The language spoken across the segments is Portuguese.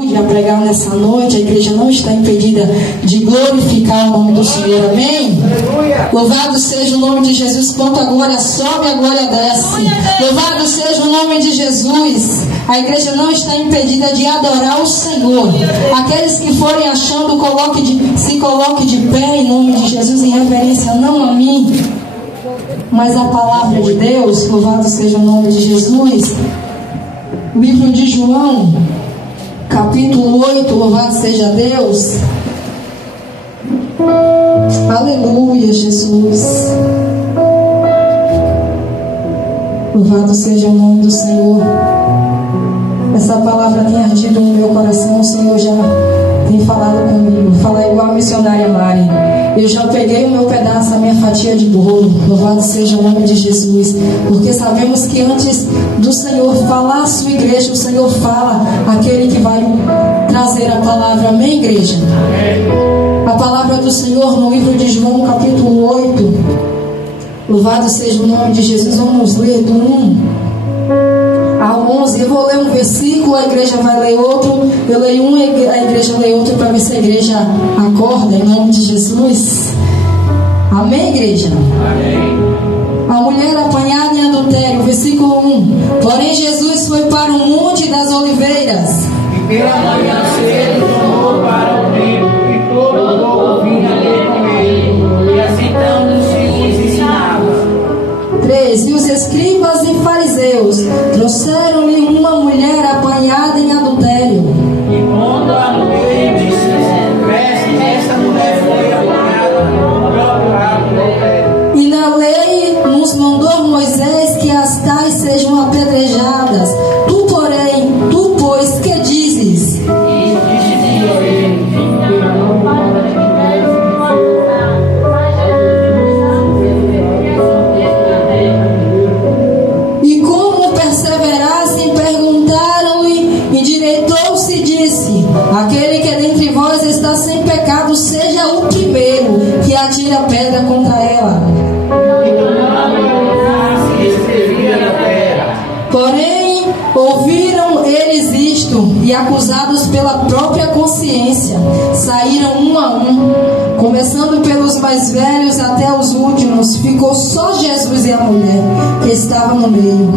A pregar nessa noite, a igreja não está impedida de glorificar o nome do Senhor, amém? Louvado seja o nome de Jesus. Quanto a glória sobe, a glória desce. Louvado seja o nome de Jesus. A igreja não está impedida de adorar o Senhor. Aqueles que forem achando, se coloque de pé em nome de Jesus, em reverência não a mim, mas a palavra de Deus. Louvado seja o nome de Jesus. Livro de João, capítulo 8, louvado seja Deus. Aleluia, Jesus. Louvado seja o nome do Senhor. Essa palavra tem ardido no meu coração. O Senhor já tem falado comigo. Fala igual a missionária Mari. Eu já peguei o meu pedaço, a minha fatia de bolo. Louvado seja o nome de Jesus. Porque sabemos que antes do Senhor falar a sua igreja, o Senhor fala aquele que vai trazer a palavra. Amém, igreja? A palavra do Senhor no livro de João, capítulo 8. Louvado seja o nome de Jesus. Vamos ler do 1 ao 11. Eu vou ler um versículo, a igreja vai ler outro. Eu leio um, a igreja lê outro, para ver se a igreja acorda, em nome de Jesus. Amém, igreja? Amém. A mulher apanhada em adultério, versículo 1. Porém Jesus foi para o Monte das Oliveiras, e pela manhã cedo tomou para o rio, e todo o povo vinha ter com ele, e assentando-se os ensinava. 3. E os escribas e fariseus trouxeram-lhe uma mulher apanhada em adultério. E pondo-a no meio, disse: Mestre, esta mulher foi apanhada no próprio ato do adultério. E na lei nos mandou Moisés que as tais sejam apedrejadas. Tu, porém, pois, que dizes? E disse-lhe ele: E como perseverassem, perguntaram-lhe, endireitou-se e disse: aquele que dentre vós está sem pecado, seja o primeiro que atire a pedra contra ela. Porém, ouviram eles isto, e acusados pela própria consciência, saíram um a um, começando pelos mais velhos até os últimos. Ficou só Jesus e a mulher que estava no meio.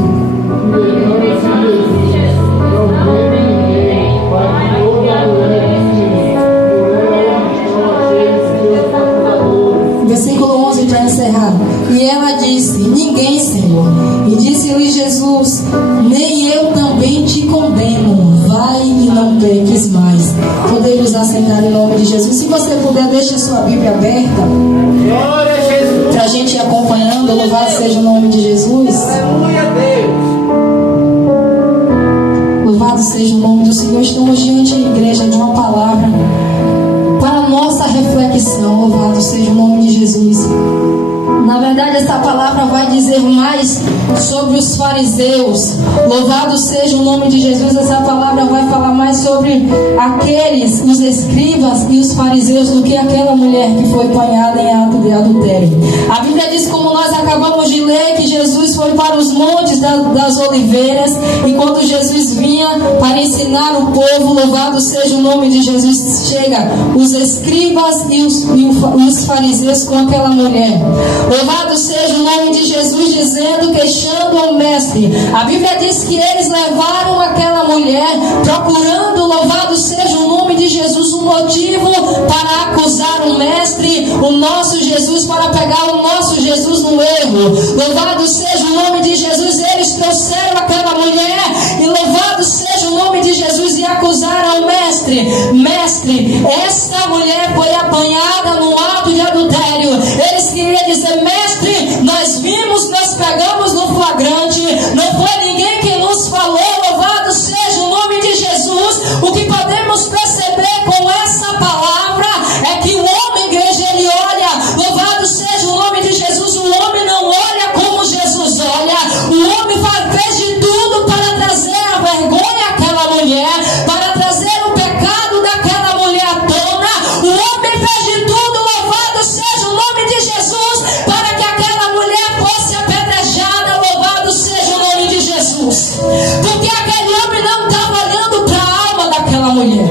Versículo 11 para encerrar. E ela disse: ninguém, Senhor. E disse-lhe Jesus: nem eu também te condeno. Vai e não peques mais. Podemos assentar em nome de Jesus. Se você puder, deixe a sua Bíblia aberta, para a gente ir acompanhando. Louvado seja o nome de Jesus. Aleluia, Deus. Louvado seja o nome do Senhor. Estamos diante da igreja de uma palavra para a nossa reflexão. Louvado seja o nome de Jesus. Na verdade, essa palavra vai dizer mais sobre os fariseus. Louvado seja o nome de Jesus. Essa palavra vai falar mais sobre aqueles, os escribas e os fariseus, do que aquela mulher que foi apanhada em ato de adultério. A Bíblia diz, como nós acabamos de ler, que Jesus foi para os montes das oliveiras, enquanto Jesus vinha para ensinar o povo. Louvado seja o nome de Jesus. Chega os escribas e os fariseus com aquela mulher. Louvado seja o nome de Jesus, dizendo, queixando ao mestre. A Bíblia diz que eles levaram aquela mulher procurando, louvado seja o nome de Jesus, um motivo para acusar o mestre, o nosso Jesus, para pegar o nosso Jesus no erro. Louvado seja o nome de Jesus. Eles trouxeram aquela mulher e louvado seja o nome de Jesus e acusaram o mestre. Mestre, esta mulher foi apanhada no ato de adultério. Eles queriam dizer: mestre, nós vimos, nós pegamos no flagrante, não foi ninguém que nos falou. Louvado seja o nome de Jesus. O que podemos perceber com essa palavra é que o homem, igreja, ele olha. Louvado seja o nome de Jesus. O homem não olha como Jesus olha. O homem fez de tudo para trazer a vergonha àquela mulher, para trazer o pecado daquela mulher à tona. mulher.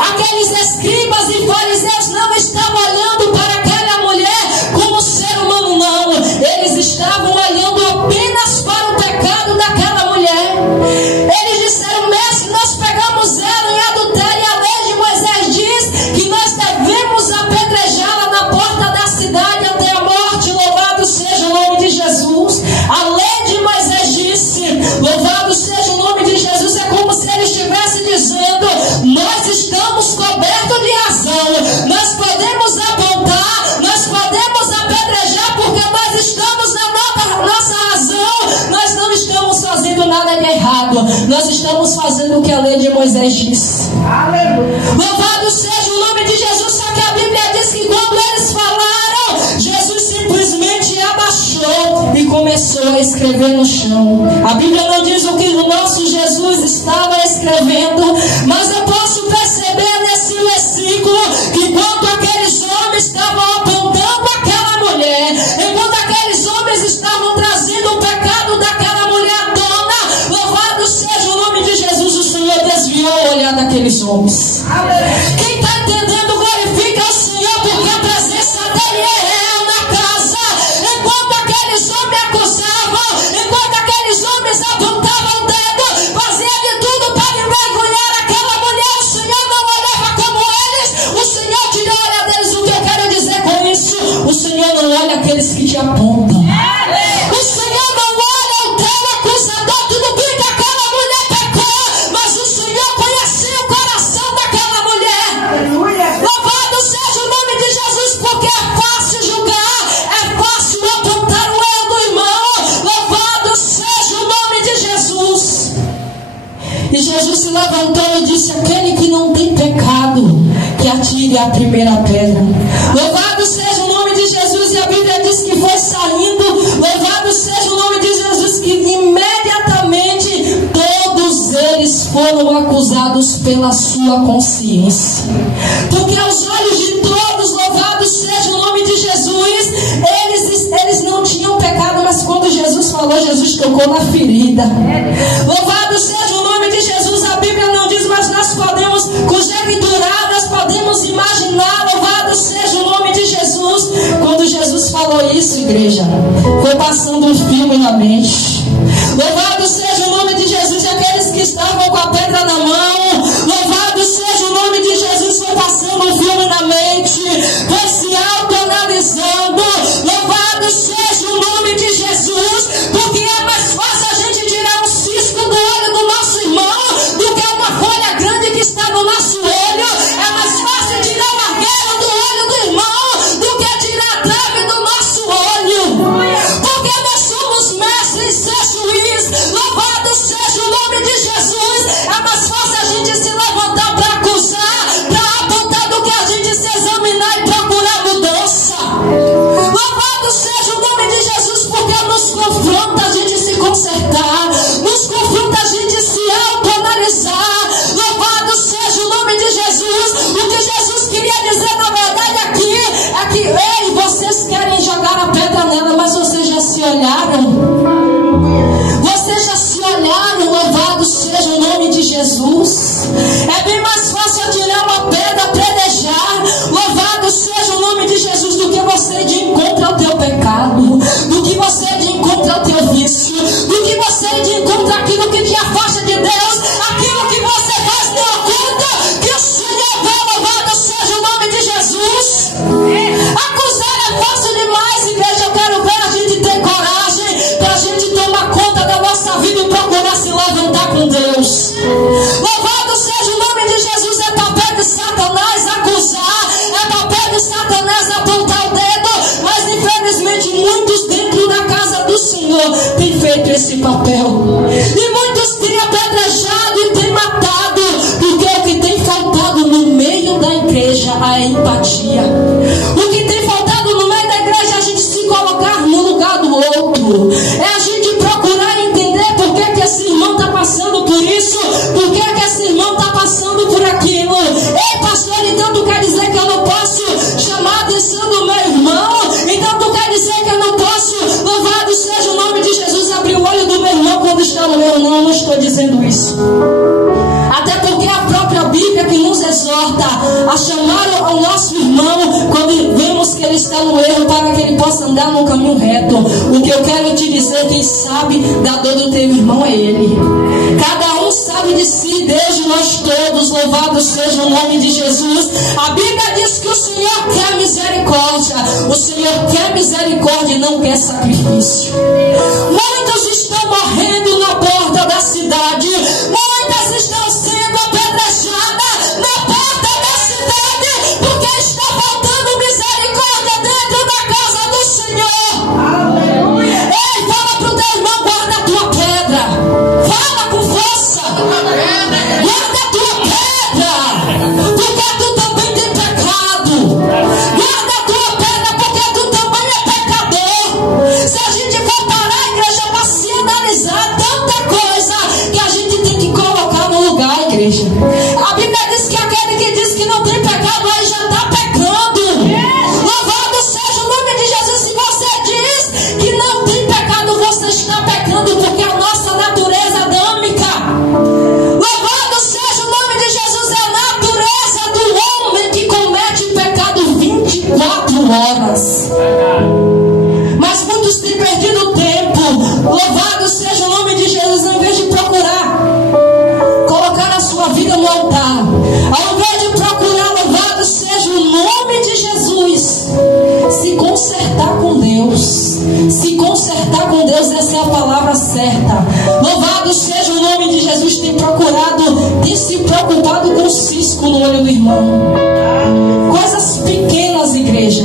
Aqueles escribas e fariseus não estavam olhando para aquela mulher como ser humano, não. Eles estavam olhando apenas para o pecado daquela mulher. Eles disseram: mestre, nós pegamos ela em adultério, e a lei de Moisés diz que nós devemos apedrejá-la na porta da cidade até a morte. Louvado seja o nome de Jesus. A lei de Moisés disse, louvado seja o nome de Jesus. É como se ele estivesse dizendo: nós estamos cobertos de razão, nós podemos apontar, nós podemos apedrejar, porque nós estamos na nossa razão, nós não estamos fazendo nada de errado, nós estamos fazendo o que a lei de Moisés diz. Aleluia. Louvado seja o nome de Jesus. Só que a Bíblia diz que quando eles falaram, Jesus simplesmente abaixou e começou a escrever no chão. A Bíblia não diz o que o nosso Jesus estava escrevendo, mas eu posso perceber nesse versículo que enquanto aqueles homens estavam apontando aquela mulher, enquanto aqueles homens estavam trazendo o pecado daquela mulher à tona, louvado seja o nome de Jesus, o Senhor desviou o olhar daqueles homens. Quem está entendendo, glorifica o Senhor, porque a presença dele é real na casa. Enquanto aqueles homens acusavam, enquanto aqueles homens apontavam o dedo, fazia de tudo para envergonhar aquela mulher, o Senhor não olhava como eles. O Senhor tira a olha deles. O que eu quero dizer com isso? O Senhor não olha aqueles que te apontam. O Senhor não olha o teu acusador. Tudo bem que aquela mulher pecou, mas o Senhor conhecia o coração daquela mulher. Louvado seja o nome de Jesus, porque é fácil julgar, é fácil apontar o erro do irmão. Louvado seja o nome de Jesus. E Jesus se levantou e disse: aquele que não tem pecado, que atire a primeira pedra. Louvado seja o nome de Jesus. E a Bíblia diz que foi saindo, louvado seja o nome de Jesus, que imediatamente todos eles foram acusados pela sua consciência. Porque aos olhos de todos, louvado seja o nome de Jesus, eles não tinham pecado, mas quando Jesus falou, Jesus tocou na ferida. Louvado seja o nome de Jesus. A Bíblia não diz, mas nós podemos conjecturar, nós podemos imaginar. Louvado seja o nome de Jesus. Quando Jesus falou isso, igreja, foi passando um filme na mente. Louvado seja o nome de Jesus. E aqueles que estavam com a pedra na mão, louvado seja o nome de Jesus, foi passando um filme na mente, foi se autoanalisando. Louvado seja o nome de Jesus, porque é mais fácil a gente tirar um cisco do olho do nosso irmão do que uma folha grande que está no nosso olho. É mais fácil tirar uma guerra do olho do irmão do que tirar a trave do nosso olho, porque nós somos mestres em ser juiz. Louvado seja o nome de Jesus. É mais fácil a gente se levantar para acusar, para apontar, do que a gente se examinar e procurar mudança. Louvado seja o nome de Jesus, porque nos confronta a gente se consertar, nos confronta a gente se autoanalisar. Louvado seja o nome de Jesus. O que Jesus queria dizer na verdade aqui é que, ei, vocês querem jogar a pedra nela, mas vocês já se olharam? Vocês já se olharam? Louvado seja o nome de Jesus. É bem mais fácil tirar uma pedra, predejar, louvado seja o nome de Jesus, do que você de encontro ao teu pecado, do que você de encontro ao teu vício, do que você de encontro àquilo que te afasta de Deus, aquilo que você faz no oculto, que o Senhor vê. Louvado seja o nome de Jesus. Acusar é fácil demais, igreja. Eu quero ver a gente ter coragem para a gente tomar conta da nossa vida e procurar se levantar com Deus. Louvado seja o nome de Jesus. É papel de Satanás acusar, é papel de Satanás apontar o dedo, mas infelizmente muitos dentro da casa do Senhor têm feito esse papel, e muitos têm apedrejado e têm matado, porque o que tem faltado no meio da igreja é a empatia. O que tem faltado no meio da igreja é a gente se colocar no lugar do outro, é a gente procurar entender por que esse irmão está passando por isso, por que esse irmão está passando por aquilo. Ei, pastor, então tu quer dizer que eu não posso chamar a atenção do meu irmão? Então tu quer dizer que eu não posso, louvado seja o nome de Jesus, abrir o olho do meu irmão quando está no meu? Não estou dizendo isso. Até porque a própria Bíblia a chamar ao nosso irmão quando vemos que ele está no erro, para que ele possa andar no caminho reto. O que eu quero te dizer, quem sabe da dor do teu irmão é ele. Cada um sabe de si, Deus de nós todos, louvado seja o nome de Jesus. A Bíblia diz que o Senhor quer misericórdia. O Senhor quer misericórdia e não quer sacrifício. Muitos estão morrendo na porta da cidade. Muitas estão sendo apedrejadas na porta da cidade, porque está faltando misericórdia dentro da casa do Senhor. Aleluia! Ei, fala para o teu irmão, guarda a tua pedra. Fala com força. Guarda a tua pedra, porque tu também tem pecado. Guarda a tua pedra, porque tu também é pecador. Se a gente for parar a igreja para se analisar, tanta coisa que a gente tem que colocar no lugar, igreja. A Bíblia diz que aquele que diz que não tem pecado aí já está pecando. Louvado seja o nome de Jesus. Se você diz que não tem pecado, você está pecando, porque a nossa natureza adâmica, louvado seja o nome de Jesus, é a natureza do homem que comete pecado 24 horas. Mas muitos têm perdido tempo. Louvado seja o nome de Jesus, ao invés de procurar colocar a sua vida no altar, ao invés de procurar, louvado seja o nome de Jesus, se consertar com Deus. Se consertar com Deus, essa é a palavra certa. Louvado seja o nome de Jesus. Tem procurado, tem se preocupado com o cisco no olho do irmão. Coisas pequenas, igreja.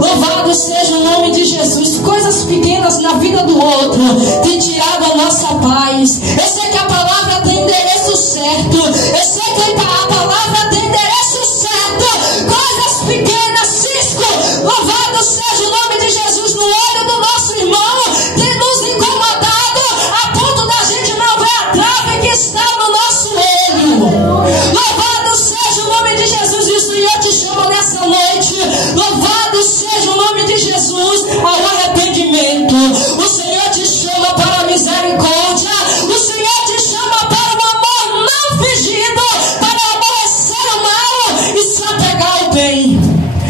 Louvado seja o nome de Jesus. Coisas pequenas na vida do outro tem tirado a nossa paz. Eu sei que a palavra tem endereço certo. Eu sei que a palavra tem endereço certo. Coisas pequenas, cisco. Louvado seja o nome de Jesus no olho do nosso irmão. Tem nos incomodado a ponto da gente não ver a trave que está no nosso olho. Louvado seja o nome de Jesus. E o Senhor te chama nessa noite. Louvado seja o nome de Jesus ao arrependimento. O Senhor te chama para a misericórdia. O Senhor te chama para o amor não fingido, para aborrecer o mal e se apegar ao bem.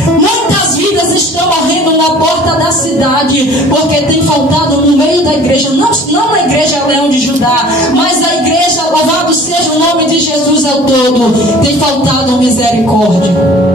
Muitas vidas estão morrendo na porta da cidade porque tem faltado no meio da igreja, não na igreja Leão de Judá, mas a igreja, louvado seja o nome de Jesus ao todo, tem faltado misericórdia.